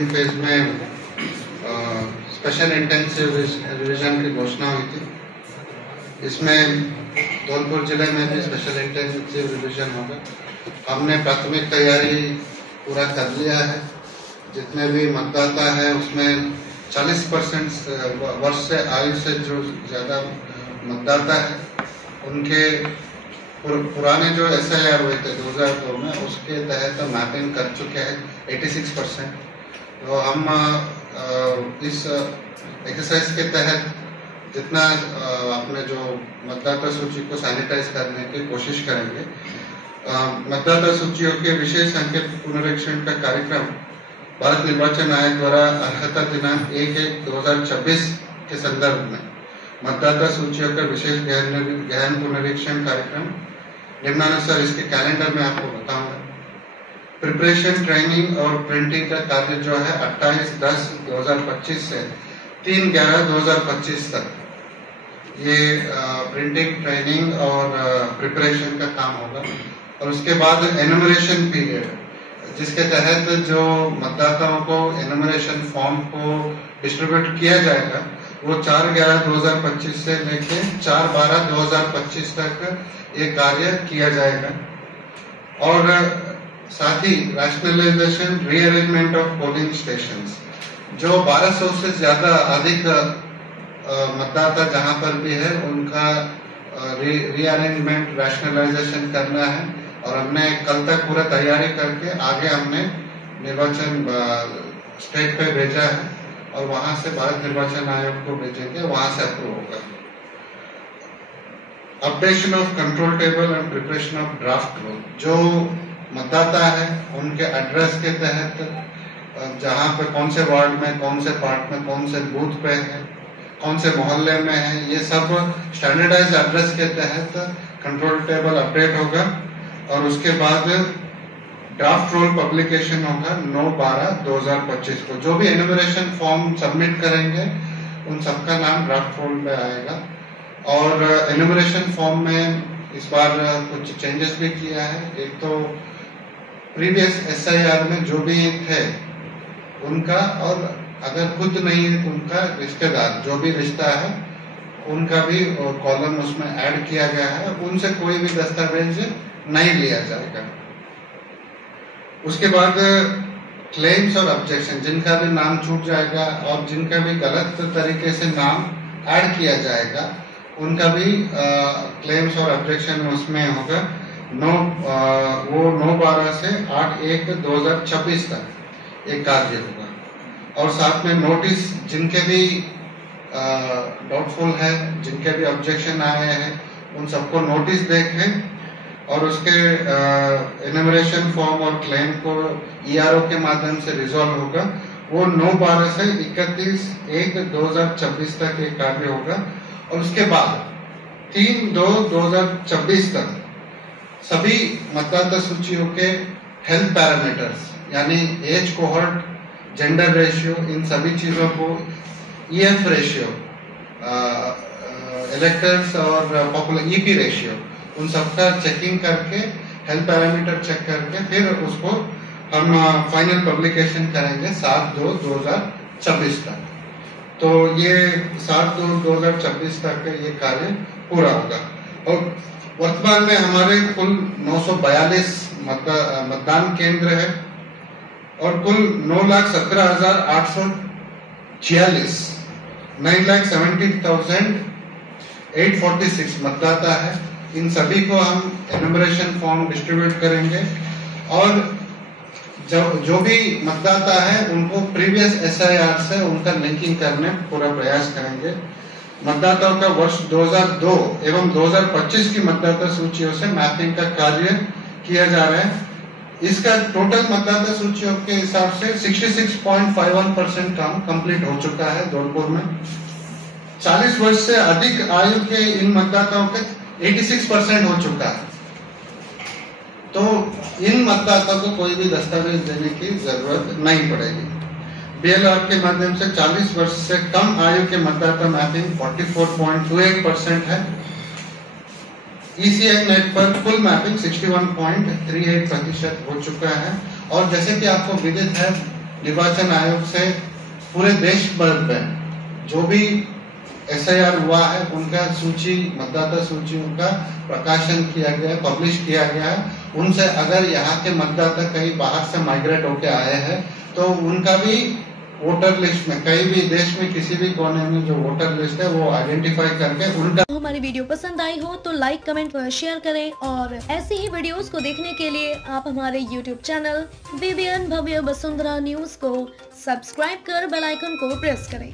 अंतिम फेज में special intensive revision की घोषणा हुई थी। इसमें धौलपुर जिले में भी स्पेशल इंटेंसिव रिवीजन होगा। हमने प्राथमिक तैयारी पूरा कर लिया है। जितने भी मतदाता है उसमें 40% वर्ष से आयु से जो ज़्यादा मतदाता है उनके पुराने जो SIR हुए थे 2002 में, उसके तहत मैपिंग कर चुके हैं 86%। तो हम इस एक्सरसाइज के तहत जितना अपने जो मतदाता सूची को सैनिटाइज करने की कोशिश करेंगे। मतदाता सूचियों के विशेष संकेत पुनरीक्षण का कार्यक्रम भारत निर्वाचन आयोग द्वारा अर्हता दिनांक 1/1/2026 के संदर्भ में मतदाता सूचियों का विशेष गहन पुनरीक्षण कार्यक्रम निम्नानुसार इसके कैलेंडर में आपको बताऊंगा। प्रिपरेशन, ट्रेनिंग और प्रिंटिंग का कार्य जो है 28/10/2025 से 3/11/2025 तक ये प्रिंटिंग, ट्रेनिंग और प्रिपरेशन का काम होगा। और उसके बाद एनुमरेशन पीरियड, जिसके तहत जो मतदाताओं को एनुमरेशन फॉर्म को डिस्ट्रीब्यूट किया जाएगा, वो 4/11/2025 से लेके 4/12/2025 तक ये कार्य किया जाएगा। और साथ ही rationalization, rearrangement of polling stations, जो 1200 से ज्यादा अधिक मतदाता जहां पर भी है उनका रीअरेंजमेंट, रैशनलाइजेशन करना है। और हमने कल तक पूरा तैयारी करके आगे हमने निर्वाचन स्टेट पे भेजा है और वहां से भारत निर्वाचन आयोग को भेजेंगे, वहां से अप्रूव होगा। Updation of control table and preparation of draft roll, जो मतदाता है उनके एड्रेस के तहत जहां पे कौन से वार्ड में, कौन से पार्ट में, कौन से बूथ पे है, कौन से मोहल्ले में है, ये सब स्टैंडर्डाइज एड्रेस के तहत कंट्रोल टेबल अपडेट होगा। और उसके बाद ड्राफ्ट रोल पब्लिकेशन होगा 9/12/2025 को। जो भी एनुमरेशन फॉर्म सबमिट करेंगे उन सबका नाम ड्राफ्ट रोल पे आएगा। और एनुमरेशन फॉर्म में इस बार कुछ चेंजेस भी किया है। एक तो प्रीवियस SIR में जो भी थे उनका, और अगर खुद नहीं है तो उनका रिश्तेदार, जो भी रिश्ता है उनका भी कॉलम उसमें ऐड किया गया है। उनसे कोई भी दस्तावेज नहीं लिया जाएगा। उसके बाद क्लेम्स और ऑब्जेक्शन, जिनका भी नाम छूट जाएगा और जिनका भी गलत तरीके से नाम ऐड किया जाएगा उनका भी क्लेम्स और ऑब्जेक्शन उसमें होगा। 9/12 से 8/1/2026 तक एक कार्य होगा। और साथ में नोटिस, जिनके भी डाउटफुल है, जिनके भी ऑब्जेक्शन आए हैं, उन सबको नोटिस देखें और उसके एनुमरेशन फॉर्म और क्लेम को ERO के माध्यम से रिजॉल्व होगा। वो 9/12 से 31/1/2026 तक एक कार्य होगा। और उसके बाद 3/2/2026 तक सभी मतदाता सूचियों के हेल्थ पैरामीटर्स, यानी एज कोहॉर्ट, जेंडर रेशियो, इन सभी चीजों को, EF रेशियो, इलेक्टर्स और पॉपुलर EP रेशियो, उन सबका चेकिंग करके, हेल्थ पैरामीटर चेक करके फिर उसको हम फाइनल पब्लिकेशन करेंगे 7/2/2026 तक। तो ये 7/2/2026 तक ये कार्य पूरा होगा। और वर्तमान में हमारे कुल 942 मतदान केंद्र है और कुल 9,17,846 9,70,846 मतदाता है। इन सभी को हम एनुमरेशन फॉर्म डिस्ट्रीब्यूट करेंगे और जो भी मतदाता है उनको प्रीवियस SIR से उनका लिंकिंग करने पूरा प्रयास करेंगे। मतदाताओं का वर्ष 2002 एवं 2025 की मतदाता सूचियों से मैपिंग का कार्य किया जा रहा है। इसका टोटल मतदाता सूचियों के हिसाब से 66.51% काम कंप्लीट हो चुका है धौलपुर में। 40 वर्ष से अधिक आयु के इन मतदाताओं के 86% हो चुका है। तो इन मतदाताओं को कोई भी दस्तावेज देने की जरूरत नहीं पड़ेगी। BLR के माध्यम से 40 वर्ष से कम आयु के मतदाता मैपिंग 44.28% है। ECI नेट पर कुल मैपिंग 61.38% हो चुका है। और जैसे कि आपको विदित है, निर्वाचन आयोग से पूरे देश भर में जो भी SIR हुआ है उनका सूची, मतदाता सूची उनका प्रकाशन किया गया है, पब्लिश किया गया है। उनसे अगर यहाँ के मतदाता कहीं बाहर से माइग्रेट होके आए हैं तो उनका भी वोटर लिस्ट में, कहीं भी देश में किसी भी कोने में जो वोटर लिस्ट है वो आइडेंटिफाई करके उनका। हमारी वीडियो पसंद आई हो तो लाइक, कमेंट व शेयर करें और ऐसी ही वीडियोस को देखने के लिए आप हमारे YouTube चैनल BBN भव्य वसुंधरा न्यूज को सब्सक्राइब कर बेल आइकन को प्रेस करें।